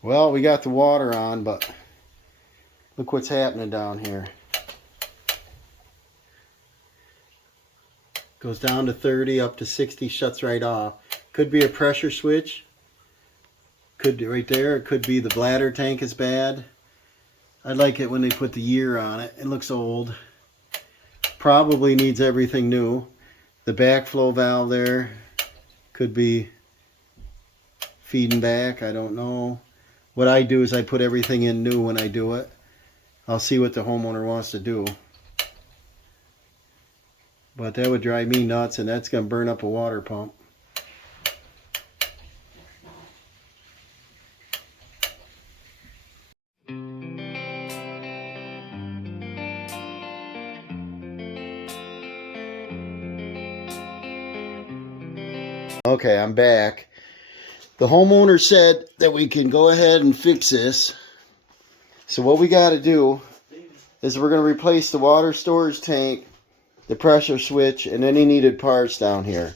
Well, we got the water on, but look what's happening down here. Goes down to 30, up to 60, shuts right off. Could be a pressure switch. Could be right there. It could be the bladder tank is bad. I like it when they put the year on it. It looks old. Probably needs everything new. The backflow valve there could be feeding back. I don't know. What I do is I put everything in new when I do it. I'll see what the homeowner wants to do. But that would drive me nuts, and that's going to burn up a water pump. Okay, I'm back. The homeowner said that we can go ahead and fix this. So what we got to do is we're going to replace the water storage tank, the pressure switch, and any needed parts down here.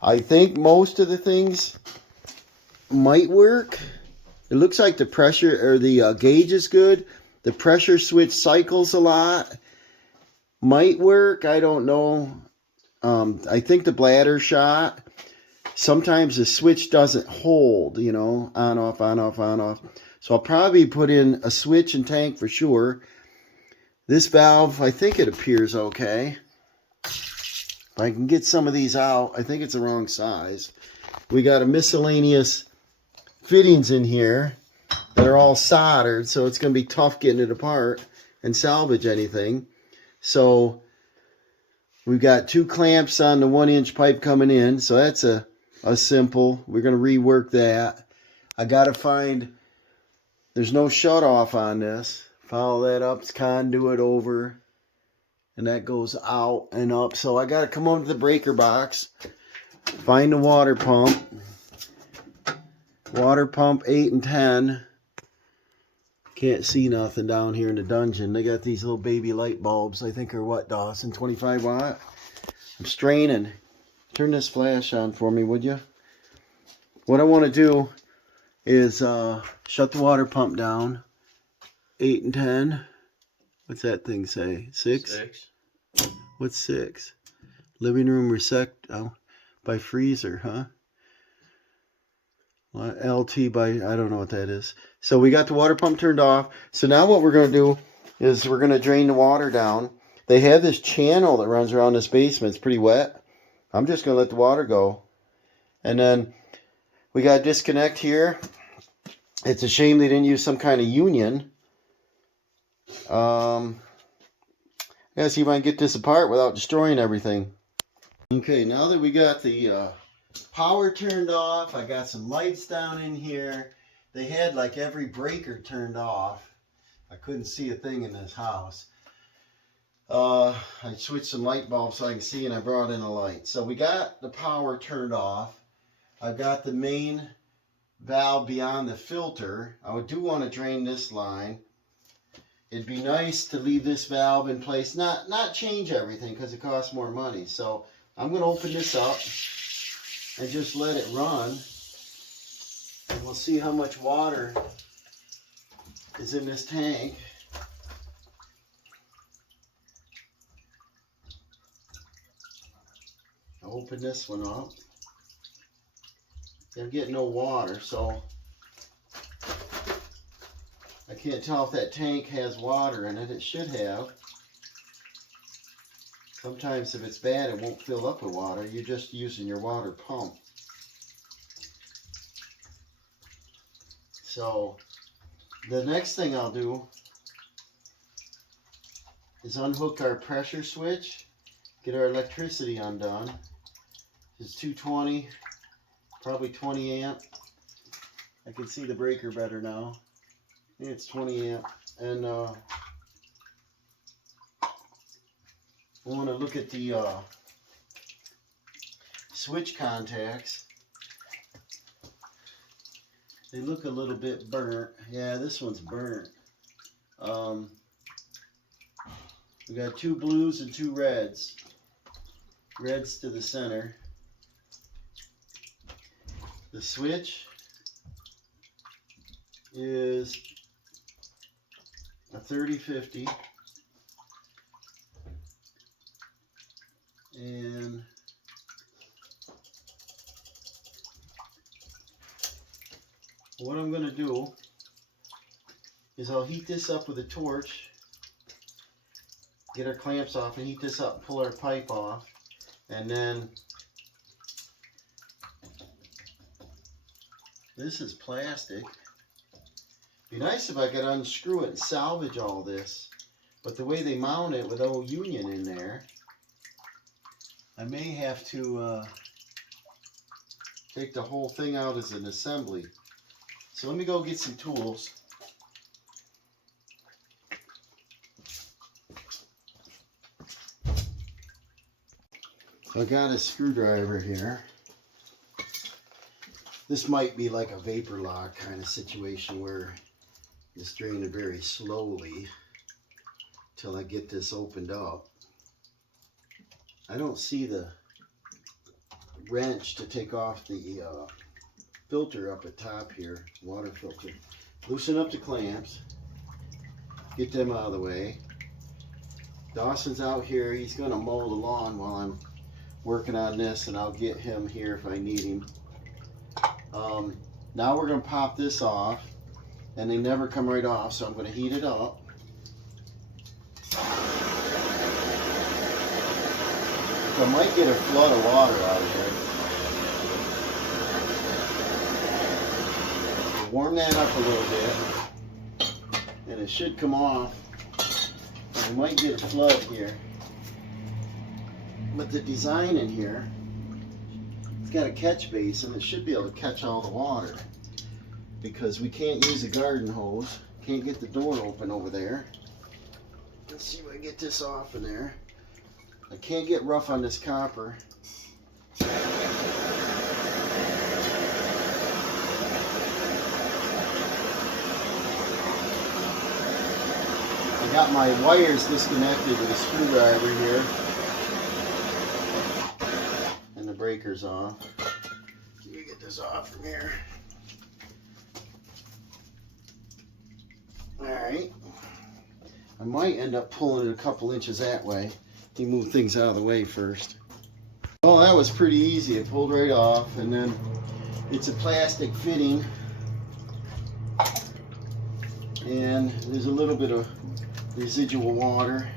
I think most of the things might work. It looks like the pressure or the gauge is good. The pressure switch cycles a lot. Might work. I don't know. I think the bladder shot. Sometimes the switch doesn't hold, you know, on, off, on, off, on, off. So I'll probably put in a switch and tank for sure. This valve, I think it appears okay. If I can get some of these out, I think it's the wrong size. We got a miscellaneous fittings in here that are all soldered, so it's going to be tough getting it apart and salvage anything. So we've got 2 clamps on the 1-inch pipe coming in, so that's a simple. We're going to rework that. I got to find, there's no shut off on this. Follow that up, it's conduit over, and that goes out and up. So I got to come over to the breaker box, find the water pump. Water pump 8 and 10. Can't see nothing down here in the dungeon. They got these little baby light bulbs. I think are what, Dawson? 25 watt? I'm straining. Turn this flash on for me, would you? What I want to do is shut the water pump down. 8 and 10. What's that thing say? 6? 6. What's 6? Living room reset by freezer, huh? LT by, I don't know what that is. So we got the water pump turned off. So now what we're going to do is we're going to drain the water down. They have this channel that runs around this basement. It's pretty wet. I'm just going to let the water go. And then we got to disconnect here. It's a shame they didn't use some kind of union. Yeah, see if I can get this apart without destroying everything. Okay, now that we got the power turned off, I got some lights down in here. They had like every breaker turned off. I couldn't see a thing in this house. I switched some light bulbs so I can see, and I brought in a light. So we got the power turned off. I've got the main valve beyond the filter. I do want to drain this line. It'd be nice to leave this valve in place, not change everything because it costs more money. So I'm going to open this up and just let it run, and we'll see how much water is in this tank. I'll open this one up. I'm getting no water, so I can't tell if that tank has water in it. It should have. Sometimes if it's bad, it won't fill up with water. You're just using your water pump. So the next thing I'll do is unhook our pressure switch, get our electricity undone. It's 220, probably 20 amp. I can see the breaker better now. I think it's 20 amp. And I want to look at the switch contacts. They look a little bit burnt. Yeah, this one's burnt. We got 2 blues and 2 reds. Reds to the center. The switch is a 30-50. And what I'm going to do is I'll heat this up with a torch, get our clamps off and heat this up and pull our pipe off. And then this is plastic. Be nice if I could unscrew it and salvage all this, but the way they mount it with old union in there, I may have to take the whole thing out as an assembly. So let me go get some tools. I got a screwdriver here. This might be like a vapor lock kind of situation where it's draining very slowly till I get this opened up. I don't see the wrench to take off the filter up at top here, water filter. Loosen up the clamps, get them out of the way. Dawson's out here, he's gonna mow the lawn while I'm working on this, and I'll get him here if I need him. Now we're gonna pop this off, and they never come right off, so I'm gonna heat it up. So I might get a flood of water out of here. Warm that up a little bit, and it should come off. We might get a flood here. But the design in here, it's got a catch basin. It should be able to catch all the water, because we can't use a garden hose. Can't get the door open over there. Let's see if I can get this off in there. I can't get rough on this copper. I got my wires disconnected with a screwdriver here. And the breaker's off. Let me get this off from here. Alright. I might end up pulling it a couple inches that way. You move things out of the way first. Well, that was pretty easy. It pulled right off, and then it's a plastic fitting, and there's a little bit of residual water.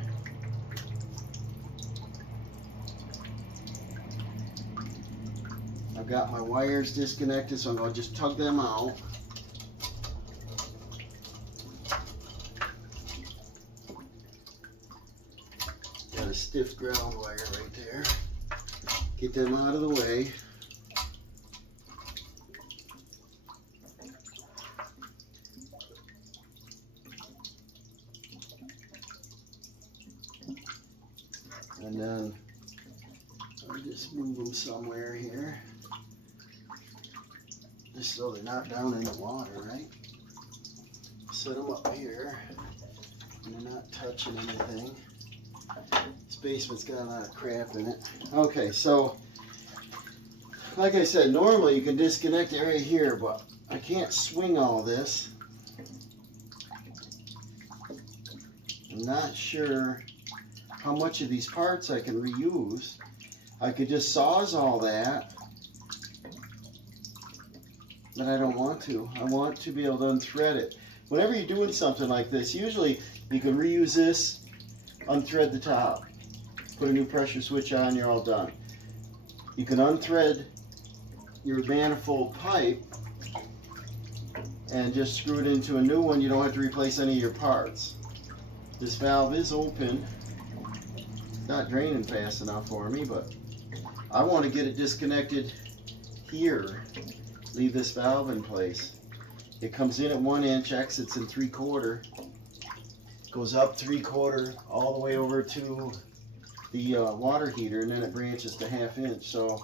I've got my wires disconnected, so I'm going to just tug them out. Got a stiff ground wire right there. Get them out of the way. And then I'll just move them somewhere here, just so they're not down in the water, right? Set them up here, and they're not touching anything. This basement's got a lot of crap in it. Okay, so like I said, normally you can disconnect it right here, but I can't swing all this. I'm not sure how much of these parts I can reuse. I could just sawzall that, but I don't want to. I want to be able to unthread it. Whenever you're doing something like this, usually you can reuse this, unthread the top, put a new pressure switch on, you're all done. You can unthread your manifold pipe and just screw it into a new one. You don't have to replace any of your parts. This valve is open. It's not draining fast enough for me, but I want to get it disconnected here. Leave this valve in place. It comes in at 1 inch, exits in 3/4. Goes up 3/4 all the way over to the water heater, and then it branches to 1/2 inch. So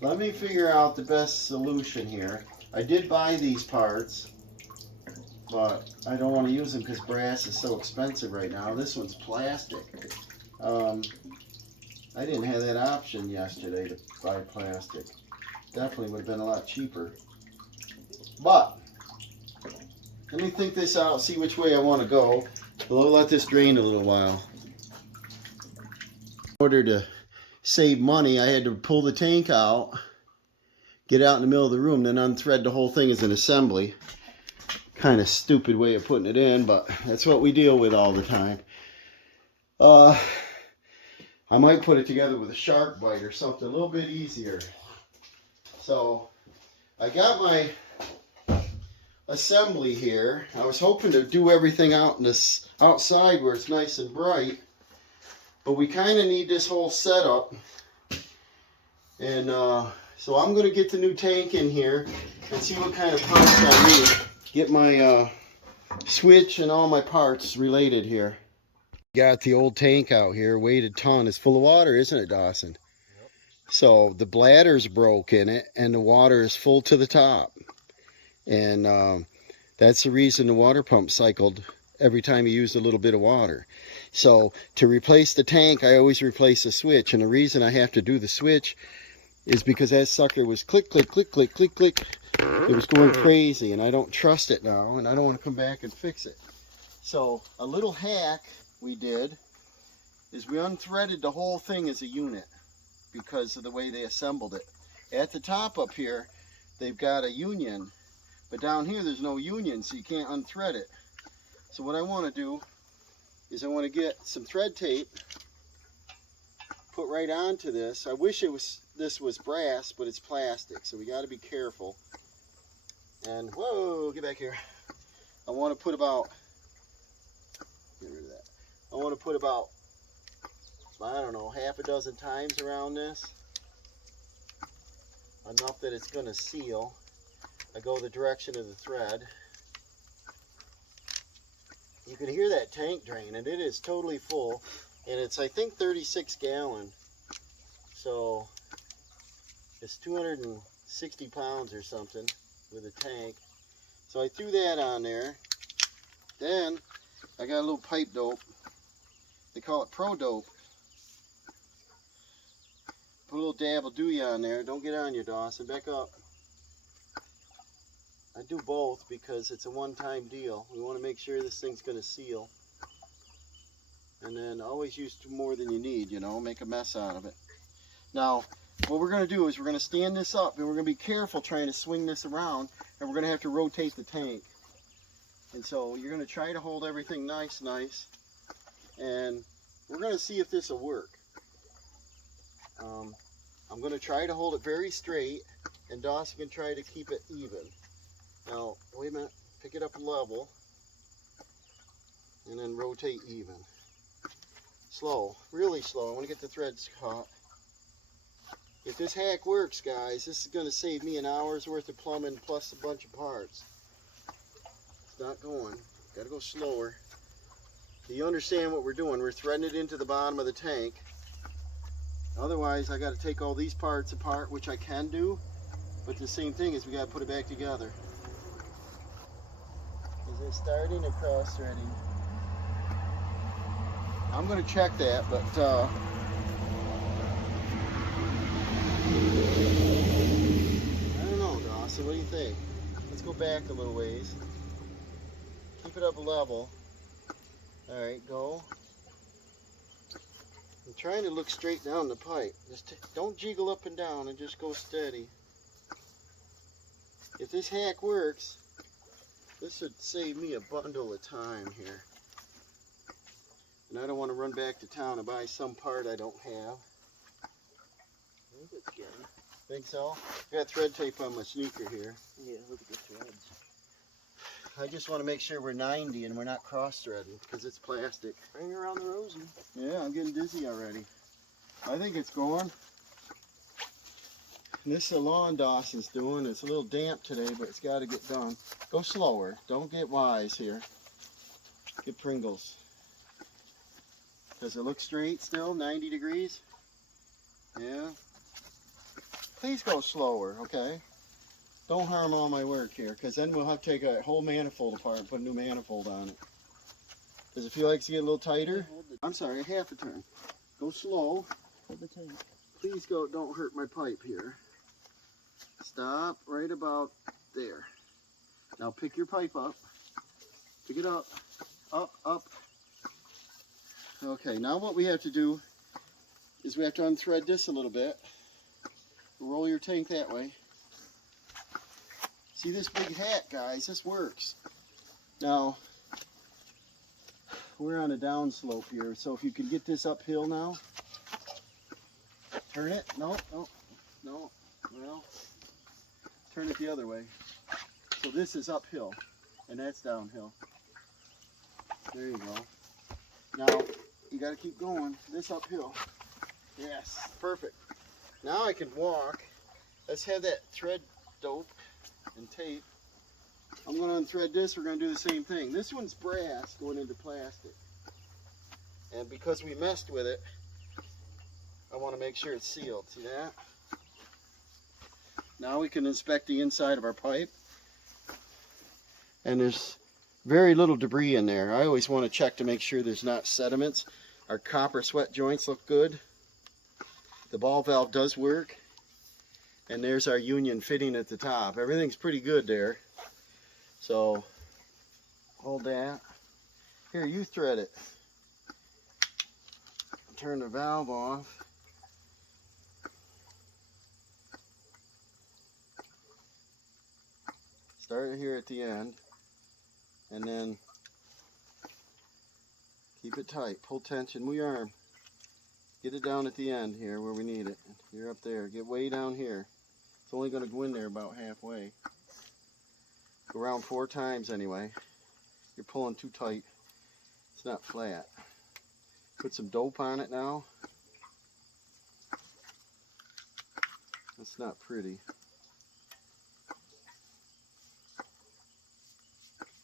let me figure out the best solution here. I did buy these parts, but I don't want to use them because brass is so expensive right now. This one's plastic. I didn't have that option yesterday to buy plastic. Definitely would have been a lot cheaper. But let me think this out, see which way I want to go. We'll let this drain a little while. In order to save money, I had to pull the tank out, get out in the middle of the room, then unthread the whole thing as an assembly. Kind of stupid way of putting it in, but that's what we deal with all the time. I might put it together with a shark bite or something a little bit easier. So I got my assembly here. I was hoping to do everything out in this outside where it's nice and bright, but we kind of need this whole setup. And so I'm going to get the new tank in here and see what kind of parts I need. Get my switch and all my parts related here. Got the old tank out here, weighed a ton. It's full of water, isn't it, Dawson? Yep. So the bladder's broke in it and the water is full to the top. And that's the reason the water pump cycled every time you used a little bit of water. So to replace the tank, I always replace the switch. And the reason I have to do the switch is because that sucker was click, click, click, click, click, click. It was going crazy, and I don't trust it now, and I don't want to come back and fix it. So a little hack we did is we unthreaded the whole thing as a unit because of the way they assembled it. At the top up here, they've got a union, but down here there's no union, so you can't unthread it. So what I want to do is I want to get some thread tape, put right onto this. I wish this was brass, but it's plastic, so we got to be careful. And whoa, get back here. I want to put about, get rid of that. I want to put about, I don't know, half a dozen times around this. Enough that it's going to seal. I go the direction of the thread. You can hear that tank drain, and it is totally full. And it's, I think, 36 gallon. So it's 260 pounds or something with a tank. So I threw that on there. Then I got a little pipe dope. They call it Pro Dope. Put a little dab of Dewey on there. Don't get on you, Dawson. Back up. I do both because it's a one-time deal. We want to make sure this thing's going to seal. And then always use more than you need, you know, make a mess out of it. Now, what we're going to do is we're going to stand this up, and we're going to be careful trying to swing this around, and we're going to have to rotate the tank. And so you're going to try to hold everything nice, and we're going to see if this will work. I'm going to try to hold it very straight, and Dawson can try to keep it even. Now, wait a minute, pick it up level, and then rotate even. Slow, really slow. I want to get the threads caught. If this hack works, guys, this is going to save me an hour's worth of plumbing plus a bunch of parts. It's not going. Got to go slower. Do you understand what we're doing? We're threading it into the bottom of the tank. Otherwise, I got to take all these parts apart, which I can do. But the same thing is we got to put it back together. Is it starting or cross-threading? I'm going to check that, but I don't know, Dawson. What do you think? Let's go back a little ways. Keep it up level. All right, go. I'm trying to look straight down the pipe. Just don't jiggle up and down, and just go steady. If this hack works, this would save me a bundle of time here. And I don't want to run back to town and buy some part I don't have. I think it's good. Think so? I got thread tape on my sneaker here. Yeah, look at the threads. I just want to make sure we're 90 and we're not cross-threading because it's plastic. Bring around the rosy. Yeah, I'm getting dizzy already. I think it's going. And this is the lawn Dawson's doing. It's a little damp today, but it's got to get done. Go slower. Don't get wise here. Get Pringles. Does it look straight still? 90 degrees? Yeah. Please go slower, okay? Don't harm all my work here, because then we'll have to take a whole manifold apart and put a new manifold on it. Does it feel like it's getting a little tighter? I'm sorry, half a turn. Go slow. Hold the tank. Please go, don't hurt my pipe here. Stop right about there. Now pick your pipe up. Pick it up. Up, up. Okay, now what we have to do is we have to unthread this a little bit. Roll your tank that way. See this big hat, guys? This works. Now, we're on a downslope here, so if you can get this uphill now, turn it. No, no, no. Well, turn it the other way. So this is uphill, and that's downhill. There you go. Now, you got to keep going. This uphill. Yes, perfect. Now I can walk. Let's have that thread dope and tape. I'm going to unthread this. We're going to do the same thing. This one's brass going into plastic. And because we messed with it, I want to make sure it's sealed. See that? Now we can inspect the inside of our pipe. And there's very little debris in there. I always want to check to make sure there's not sediments. Our copper sweat joints look good. The ball valve does work. And there's our union fitting at the top. Everything's pretty good there. So, hold that. Here, you thread it. Turn the valve off. Start it here at the end. And then keep it tight. Pull tension. Move your arm. Get it down at the end here where we need it. You're up there. Get way down here. It's only going to go in there about halfway. Go around 4 times anyway. You're pulling too tight. It's not flat. Put some dope on it now. That's not pretty.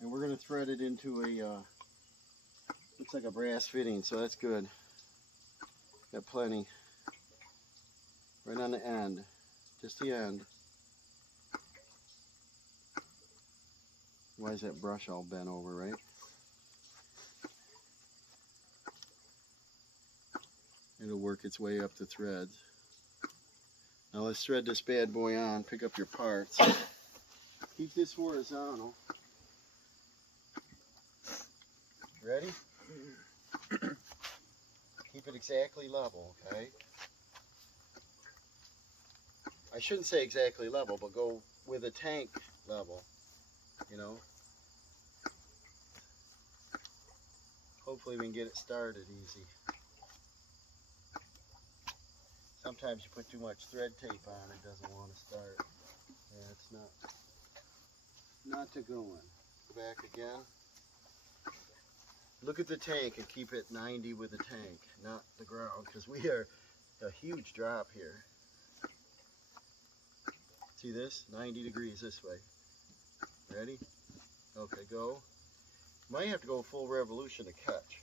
And we're going to thread it into a, looks like a brass fitting, so that's good. Got plenty. Right on the end. Just the end. Why is that brush all bent over, right? It'll work its way up the threads. Now let's thread this bad boy on. Pick up your parts. Keep this horizontal. Ready? Keep it exactly level, okay? I shouldn't say exactly level, but go with a tank level, you know? Hopefully we can get it started easy. Sometimes you put too much thread tape on, it doesn't want to start. Yeah, it's not to go in. Go back again. Look at the tank and keep it 90 with the tank, not the ground, because we are a huge drop here. See this? 90 degrees this way. Ready? Okay, go. Might have to go full revolution to catch.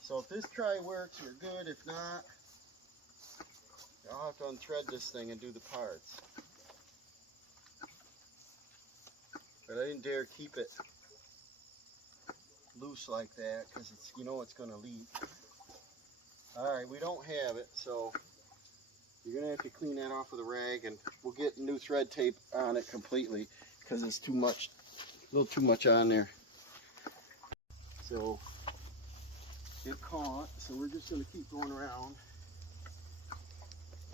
So if this try works, we're good. If not, I'll have to unthread this thing and do the parts. But I didn't dare keep it loose like that because it's, you know, it's going to leak. Alright, we don't have it, so you're going to have to clean that off with a rag, and we'll get new thread tape on it completely because it's too much, a little too much on there. So get caught, so we're just going to keep going around.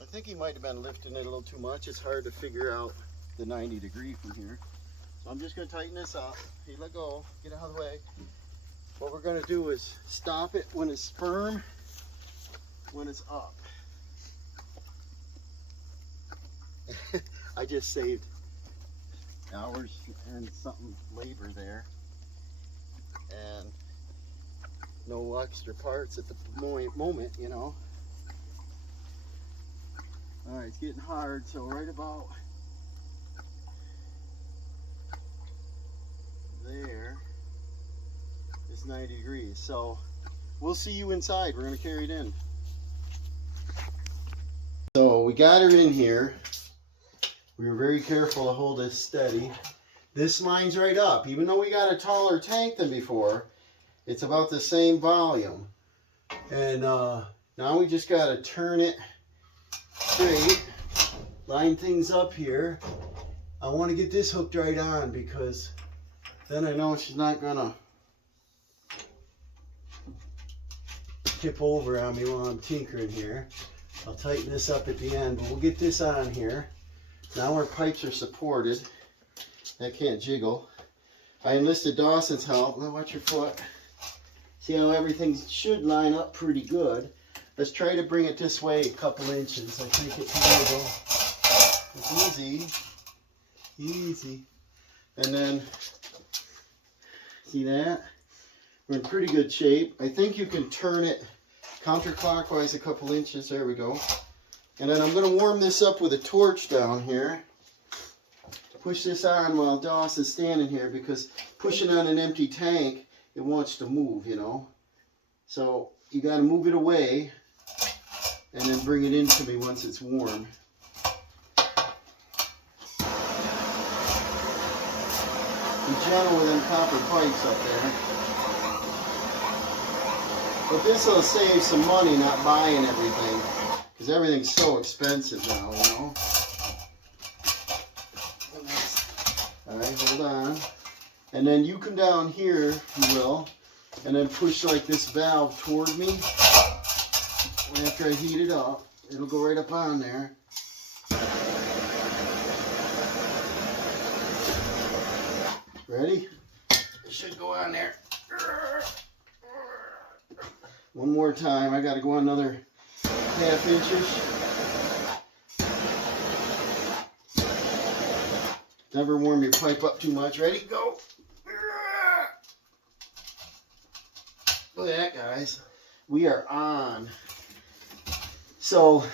I think he might have been lifting it a little too much. It's hard to figure out the 90 degree from here. So I'm just going to tighten this up. Hey, let go. Get out of the way. What we're going to do is stop it when it's firm, when it's up. I just saved hours and something labor there. And no extra parts at the moment, you know. Alright, it's getting hard, so right about there is 90 degrees. So we'll see you inside. We're going to carry it in. So we got her in here. We were very careful to hold this steady. This lines right up. Even though we got a taller tank than before, it's about the same volume. And now we just got to turn it straight, line things up here. I want to get this hooked right on because then I know she's not gonna tip over on me while I'm tinkering here. I'll tighten this up at the end, but we'll get this on here. Now our pipes are supported. That can't jiggle. I enlisted Dawson's help. Now watch your foot. See how everything should line up pretty good. Let's try to bring it this way a couple inches. I think it can wiggle. It's easy. Easy. And then, see that? We're in pretty good shape. I think you can turn it counterclockwise a couple inches. There we go. And then I'm going to warm this up with a torch down here. Push this on while Dawson's standing here because pushing on an empty tank, it wants to move, you know. So you got to move it away and then bring it into me once it's warm. Be gentle with them copper pipes up there. But this will save some money not buying everything because everything's so expensive now, you know. Alright, hold on. And then you come down here, if you will, and then push like this valve toward me. And after I heat it up, it'll go right up on there. Ready? It should go on there. One more time. I got to go on another half inches. Never warm your pipe up too much. Ready? Go. Look at that, guys. We are on. So,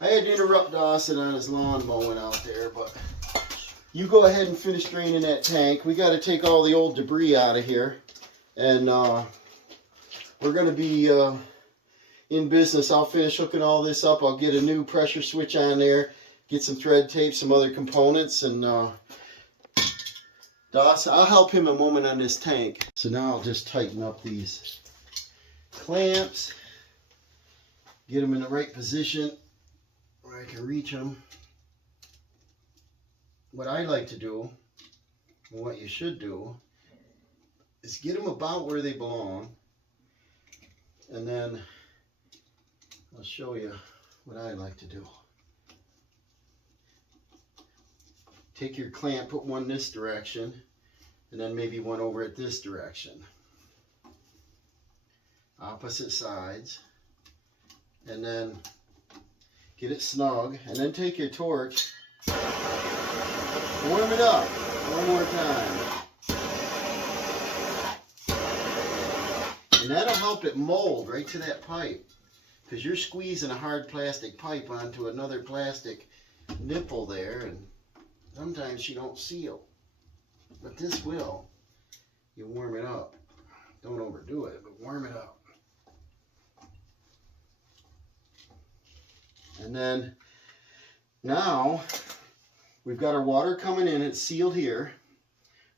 I had to interrupt Dawson on his lawn mowing out there, but you go ahead and finish draining that tank. We got to take all the old debris out of here. And we're going to be in business. I'll finish hooking all this up. I'll get a new pressure switch on there. Get some thread tape, some other components, and Dawson, I'll help him a moment on this tank. So now I'll just tighten up these clamps, get them in the right position where I can reach them. What I like to do, and what you should do, is get them about where they belong, and then I'll show you what I like to do. Take your clamp, put one this direction, and then maybe one over at this direction. Opposite sides. And then get it snug, and then take your torch, warm it up one more time. And that'll help it mold right to that pipe, because you're squeezing a hard plastic pipe onto another plastic nipple there, and sometimes you don't seal, but this will. You warm it up. Don't overdo it, but warm it up. And then now we've got our water coming in. It's sealed here.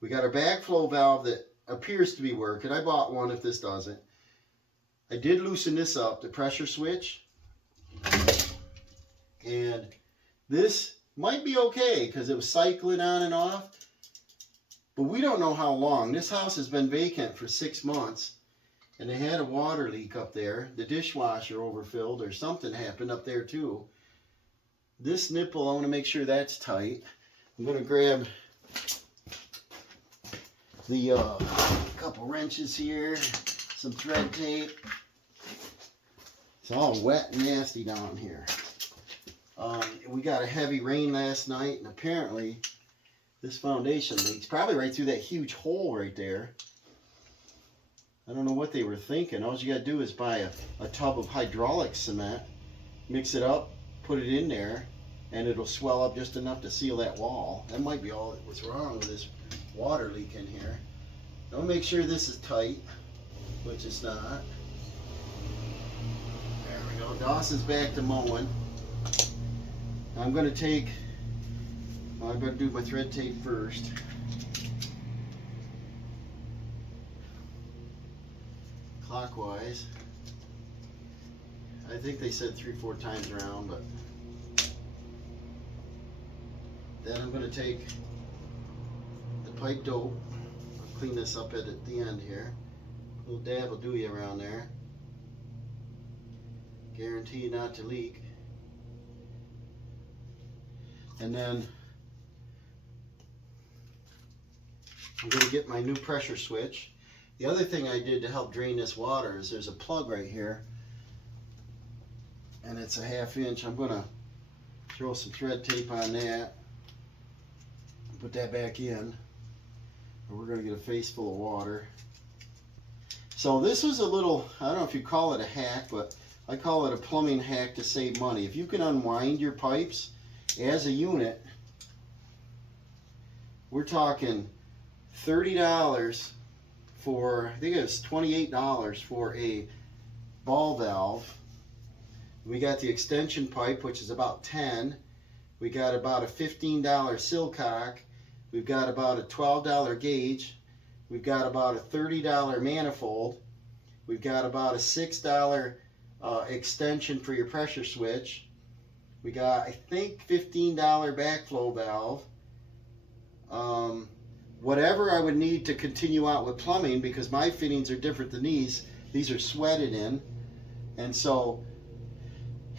We got our backflow valve that appears to be working. I bought one if this doesn't. I did loosen this up, the pressure switch. And this might be okay because it was cycling on and off, but we don't know how long. This house has been vacant for 6 months, and they had a water leak up there. The dishwasher overfilled or something happened up there too. This nipple, I want to make sure that's tight. I'm going to grab the couple wrenches here, some thread tape. It's all wet and nasty down here. We got a heavy rain last night, and apparently this foundation leaks probably right through that huge hole right there. I don't know what they were thinking. All you got to do is buy a tub of hydraulic cement, mix it up, put it in there, and it'll swell up just enough to seal that wall. That might be all that was wrong with this water leak in here. I'll make sure this is tight, which it's not. There we go. Dawson's back to mowing. I'm going to take, well, I'm going to do my thread tape first. Clockwise. I think they said 3-4 times around, but Then I'm going to take the pipe dope. I'll clean this up at the end here. A little dab will do you around there. Guarantee not to leak. And then I'm going to get my new pressure switch. The other thing I did to help drain this water is there's a plug right here, and it's a 1/2 inch. I'm going to throw some thread tape on that, put that back in, and we're going to get a face full of water. So this was a little, I don't know if you call it a hack, but I call it a plumbing hack to save money. If you can unwind your pipes as a unit, we're talking $30 for, I think it was $28 for a ball valve. We got the extension pipe, which is about $10. We got about a $15 silcock. We've got about a $12 gauge. We've got about a $30 manifold. We've got about a $6 extension for your pressure switch. We got, I think, $15 backflow valve. Whatever I would need to continue out with plumbing, because my fittings are different than these. These are sweated in. And so,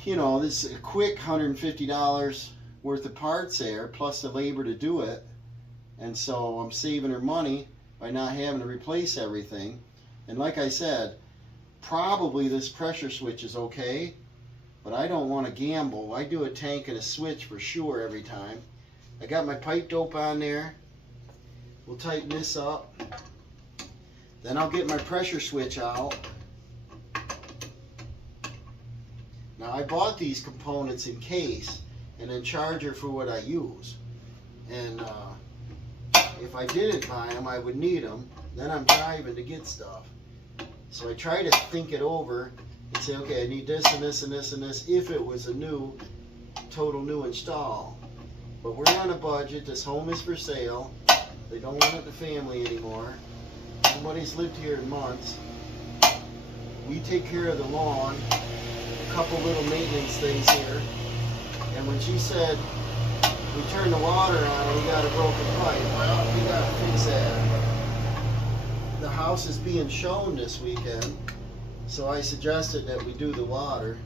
you know, this is a quick $150 worth of parts there, plus the labor to do it. And so I'm saving her money by not having to replace everything. And like I said, probably this pressure switch is okay, but I don't want to gamble. I do a tank and a switch for sure every time. I got my pipe dope on there. We'll tighten this up. Then I'll get my pressure switch out. Now I bought these components in case and then charge her for what I use. And if I didn't buy them, I would need them. Then I'm driving to get stuff. So I try to think it over and say, okay, I need this and this and this and this if it was a new, total new install. But we're on a budget. This home is for sale. They don't want it the family anymore. Nobody's lived here in months. We take care of the lawn, a couple little maintenance things here. And when she said, we turned the water on and we got a broken pipe, well, we got to fix that. The house is being shown this weekend, so I suggested that we do the water.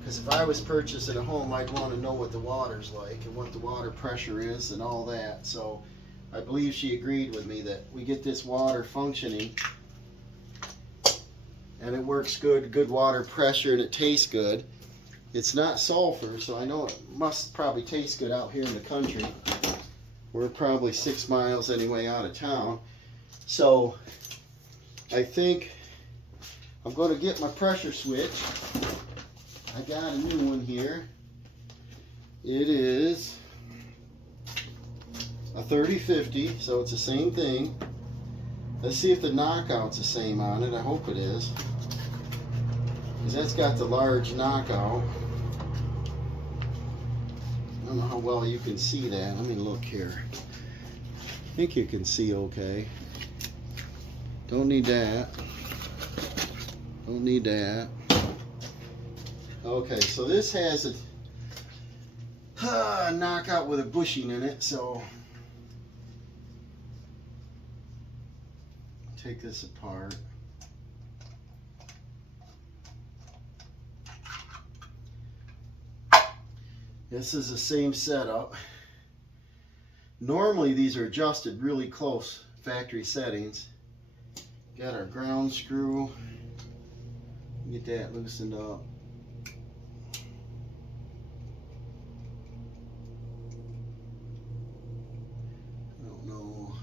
Because if I was purchasing a home, I'd want to know what the water's like and what the water pressure is and all that. So I believe she agreed with me that we get this water functioning and it works good, good water pressure, and it tastes good. It's not sulfur, so I know it must probably taste good out here in the country. We're probably 6 miles anyway out of town. So I think I'm going to get my pressure switch. I got a new one here. It is a 3050, so it's the same thing. Let's see if the knockout's the same on it. I hope it is, because that's got the large knockout. I don't know how well you can see that. Let me look here. I think you can see okay. Don't need that. Don't need that. Okay, so this has a knockout with a bushing in it, so take this apart. This is the same setup. Normally these are adjusted really close factory settings. Got our ground screw. Get that loosened up. I don't know.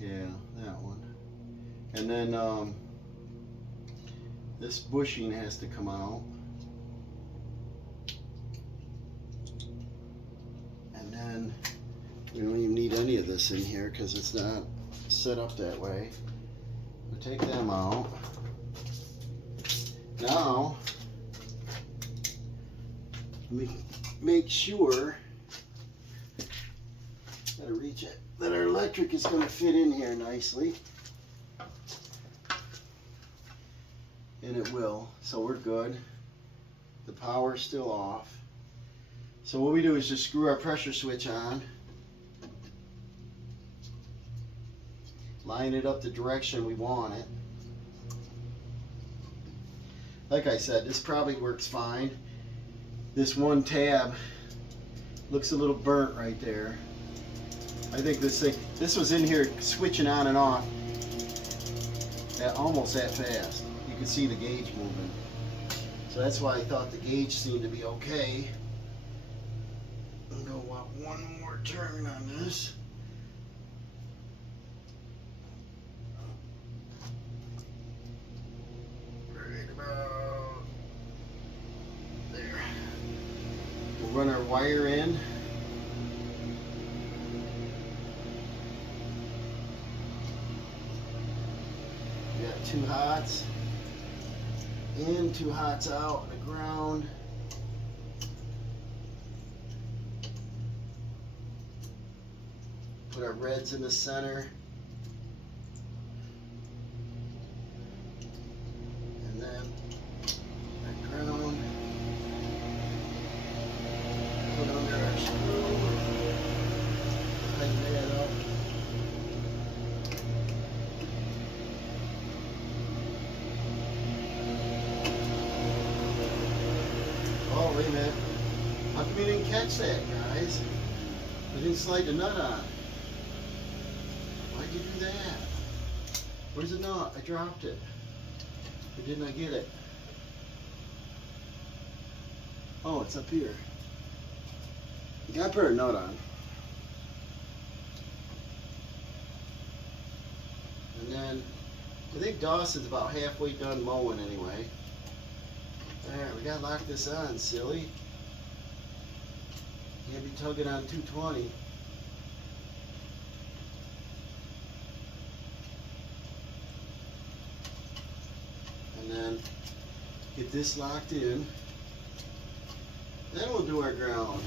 Yeah, that one. And then this bushing has to come out. And then we don't even need any of this in here because it's not set up that way. We'll take them out. Now, let me make sure, gotta reach it, that our electric is going to fit in here nicely. And it will, so we're good. The power's still off. So what we do is just screw our pressure switch on, line it up the direction we want it. Like I said, this probably works fine. This one tab looks a little burnt right there. I think this was in here switching on and off at almost that fast. You can see the gauge moving. So that's why I thought the gauge seemed to be okay. I'm gonna want one more turn on this. Right about there. We'll run our wire in. We got 2 hots in, 2 hots out on the ground. Put our reds in the center. And then our ground. Put under our screw. Tighten that up. Oh, wait a minute. How come you didn't catch that, guys? I didn't slide the nut on. Why'd you do that? Where's the nut? I dropped it. Or didn't I get it? Oh, it's up here. You gotta put a nut on. And then, I think Dawson's about halfway done mowing anyway. There, we gotta lock this on, silly. Can't be tugging on 220. And then get this locked in. Then we'll do our ground.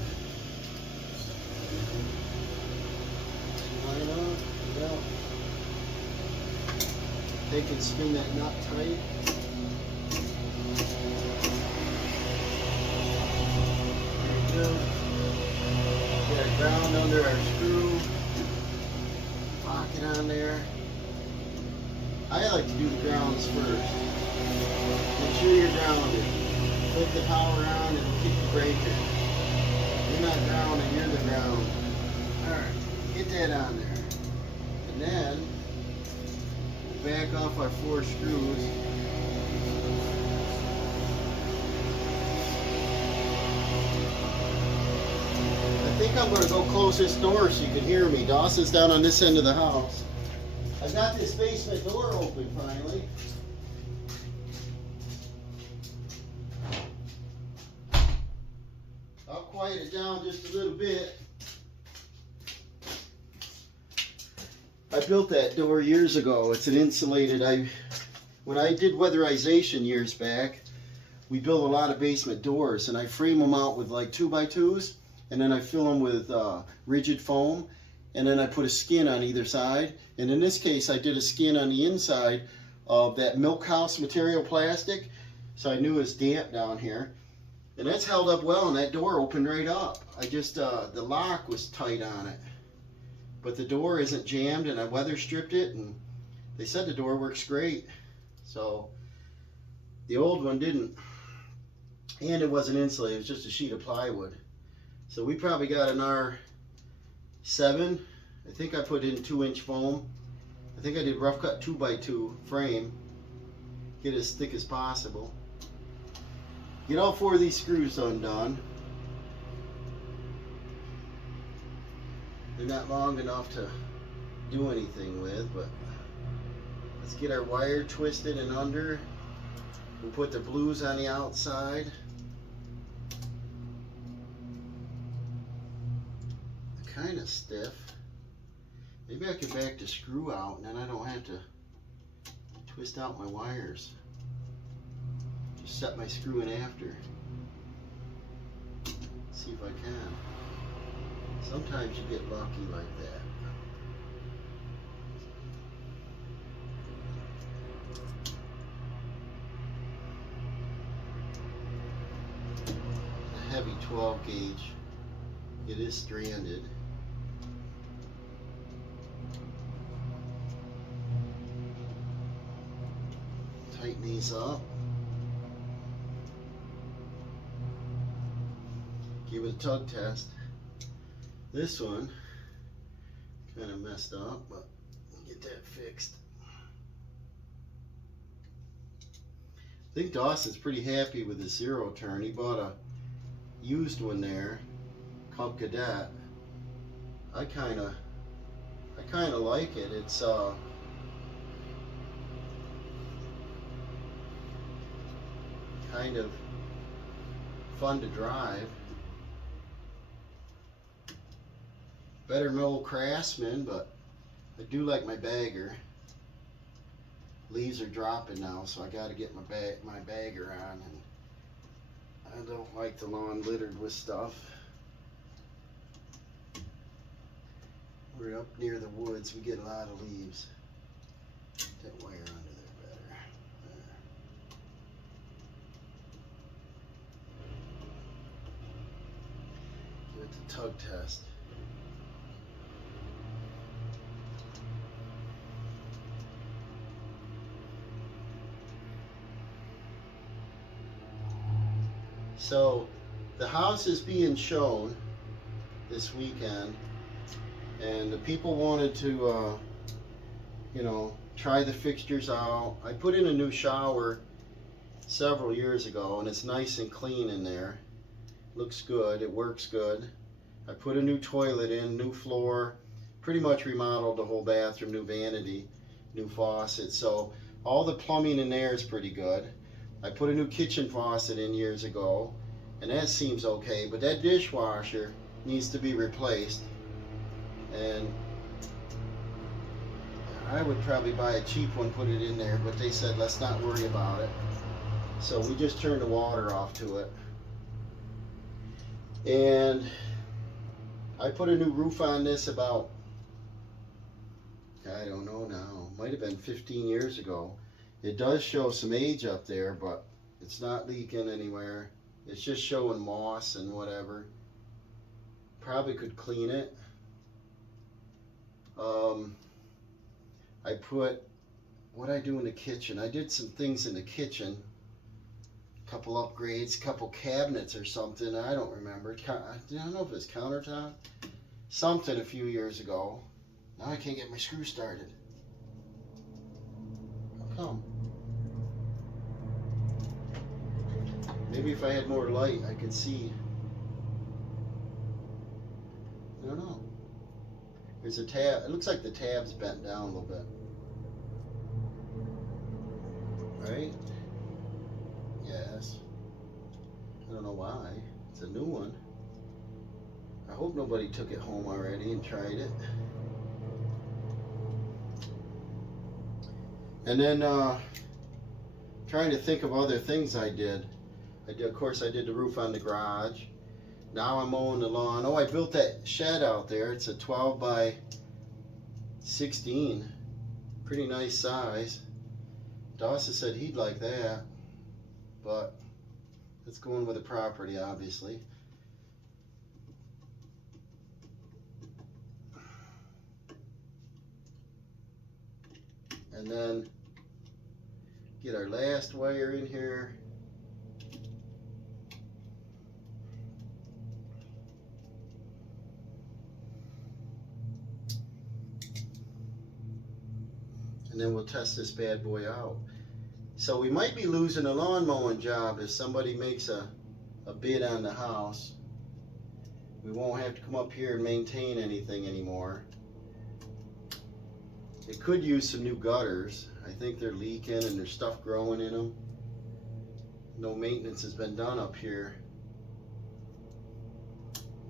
Line up, yeah. Take and spin that nut tight. There we go. Get our ground under our screw. Lock it on there. I like to do the grounds first. Make sure you're grounded. Flip the power on and kick the breaker. You're not grounded, you're the ground. Alright, get that on there. And then, we'll back off our 4 screws. I think I'm going to go close this door so you can hear me. Dawson's down on this end of the house. I got this basement door open finally. I'll quiet it down just a little bit. I built that door years ago. It's an insulated. When I did weatherization years back, we built a lot of basement doors, and I frame them out with like 2x2s, and then I fill them with rigid foam, and then I put a skin on either side. And in this case, I did a skin on the inside of that milk house material plastic, so I knew it was damp down here. And that's held up well, and that door opened right up. I just, the lock was tight on it. But the door isn't jammed, and I weather stripped it, and they said the door works great. So, the old one didn't. And it wasn't insulated, it was just a sheet of plywood. So we probably got an R7. I think I put in 2-inch foam. I think I did rough cut 2x2 frame. Get as thick as possible. Get all 4 of these screws undone. They're not long enough to do anything with, but let's get our wire twisted and under. We'll put the blues on the outside. They're kind of stiff. Maybe I could back the screw out and then I don't have to twist out my wires. Just set my screw in after. See if I can. Sometimes you get lucky like that. A heavy 12 gauge It is stranded. Tighten these up. Give it a tug test. This one kind of messed up, but we'll get that fixed. I think Dawson's pretty happy with his zero turn. He bought a used one there, Cub Cadet. I kind of like it. It's kind of fun to drive. Better than old Craftsman, but I do like my bagger. Leaves are dropping now, so I got to get my bagger on, and I don't like the lawn littered with stuff. We're up near the woods, we get a lot of leaves. Get that wire under there better. There. Give it the tug test. So the house is being shown this weekend, and the people wanted to, you know, try the fixtures out. I put in a new shower several years ago, and it's nice and clean in there. Looks good, it works good. I put a new toilet in, new floor, pretty much remodeled the whole bathroom, new vanity, new faucet. So all the plumbing in there is pretty good. I put a new kitchen faucet in years ago, and that seems okay, but that dishwasher needs to be replaced. And I would probably buy a cheap one, put it in there, but they said let's not worry about it. So we just turned the water off to it. And I put a new roof on this about, I don't know now, might have been 15 years ago. It does show some age up there, but it's not leaking anywhere. It's just showing moss and whatever. Probably could clean it. I put, what I do in the kitchen, I did some things in the kitchen. A couple upgrades, couple cabinets or something, I don't remember. I don't know if it's countertop. Something a few years ago. Now I can't get my screw started. How come? Maybe if I had more light, I could see. I don't know. There's a tab. It looks like the tab's bent down a little bit. Right? Yes. I don't know why. It's a new one. I hope nobody took it home already and tried it. And then trying to think of other things I did. Of course, I did the roof on the garage. Now I'm mowing the lawn. Oh, I built that shed out there. It's a 12 by 16. Pretty nice size. Dawson said he'd like that. But it's going with the property, obviously. And then get our last wire in here. And then we'll test this bad boy out. So we might be losing a lawn mowing job if somebody makes a bid on the house. We won't have to come up here and maintain anything anymore. It could use some new gutters. I think they're leaking and there's stuff growing in them. No maintenance has been done up here.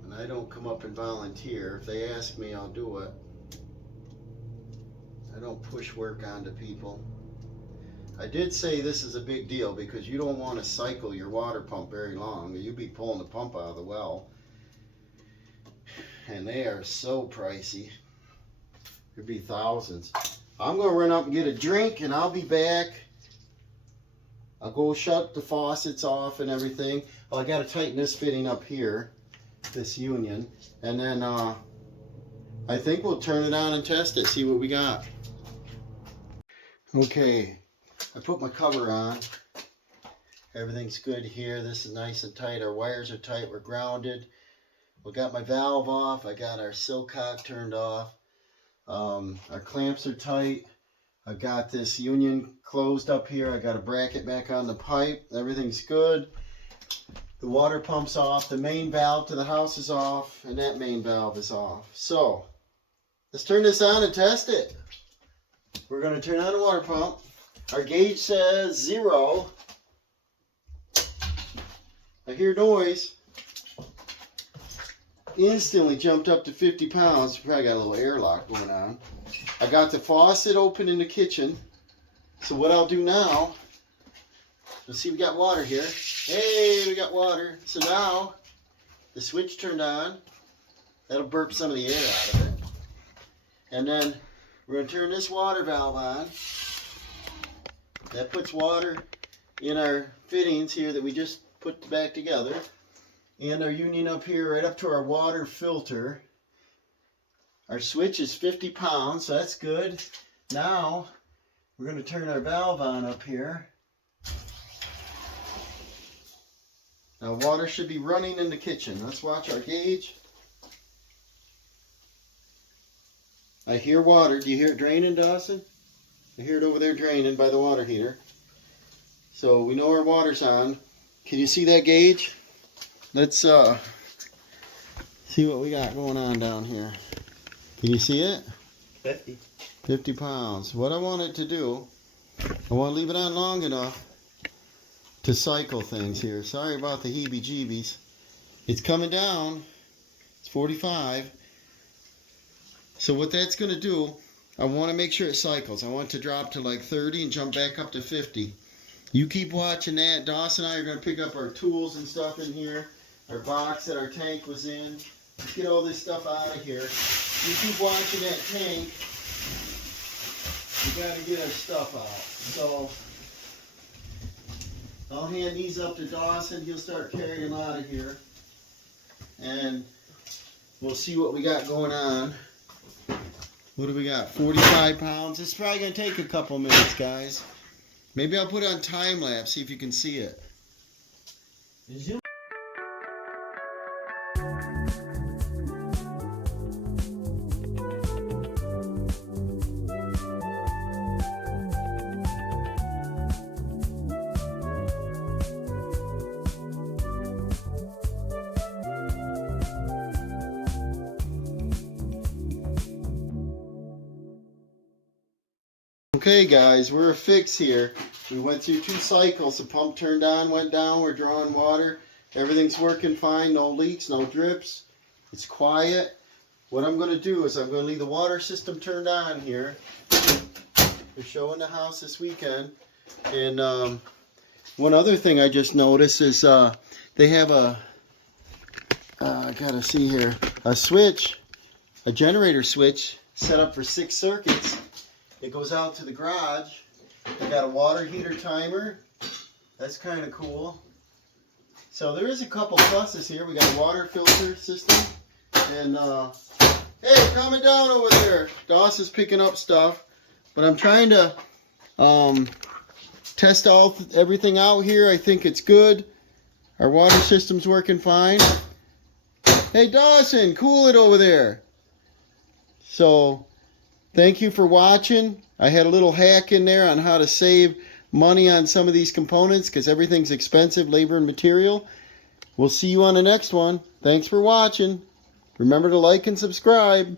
And I don't come up and volunteer. If they ask me, I'll do it. I don't push work onto people. I did say this is a big deal because you don't want to cycle your water pump very long. You'd be pulling the pump out of the well. And they are so pricey. It'd be thousands. I'm going to run up and get a drink and I'll be back. I'll go shut the faucets off and everything. Oh, I got to tighten this fitting up here. this union, and then I think we'll turn it on and test it, see what we got. Okay, I put my cover on. Everything's good here. This is nice and tight. Our wires are tight. We're grounded. We got my valve off. I got our silcock turned off. Our clamps are tight. I got this union closed up here. I got a bracket back on the pipe. Everything's good. The water pump's off. The main valve to the house is off. And that main valve is off. So, let's turn this on and test it. We're going to turn on the water pump. Our gauge says 0. I hear noise. Instantly jumped up to 50 pounds. Probably got a little airlock going on. I got the faucet open in the kitchen. So what I'll do now, let's see, we got water here. Hey, we got water. So now the switch turned on. That'll burp some of the air out of it. And then we're going to turn this water valve on. That puts water in our fittings here that we just put back together. And our union up here, right up to our water filter. Our switch is 50 pounds, so that's good. Now, we're going to turn our valve on up here. Now, water should be running in the kitchen. Let's watch our gauge. I hear water. Do you hear it draining, Dawson? I hear it over there draining by the water heater. So we know our water's on. Can you see that gauge? Let's see what we got going on down here. Can you see it? 50 pounds. What I want it to do, I want to leave it on long enough to cycle things here. Sorry about the heebie-jeebies. It's coming down. It's 45. So what that's going to do, I want to make sure it cycles. I want it to drop to like 30 and jump back up to 50. You keep watching that. Dawson and I are going to pick up our tools and stuff in here. Our box that our tank was in. Let's get all this stuff out of here. You keep watching that tank. We got to get our stuff out. So I'll hand these up to Dawson. He'll start carrying them out of here. And we'll see what we got going on. What do we got? 45 pounds. It's probably going to take a couple minutes, guys. Maybe I'll put it on time lapse, see if you can see it. Okay guys, we're a fix here. We went through 2 cycles. The pump turned on, went down, we're drawing water. Everything's working fine, no leaks, no drips. It's quiet. What I'm going to do is I'm going to leave the water system turned on here. We're showing the house this weekend. And one other thing I just noticed is they have I gotta see here, a switch, a generator switch set up for 6 circuits. It goes out to the garage. They got a water heater timer. That's kind of cool. So there is a couple pluses here. We got a water filter system. And, hey, calm it down over there. Dawson's picking up stuff. But I'm trying to test everything out here. I think it's good. Our water system's working fine. Hey, Dawson, cool it over there. So thank you for watching. I had a little hack in there on how to save money on some of these components because everything's expensive, labor and material. We'll see you on the next one. Thanks for watching. Remember to like and subscribe.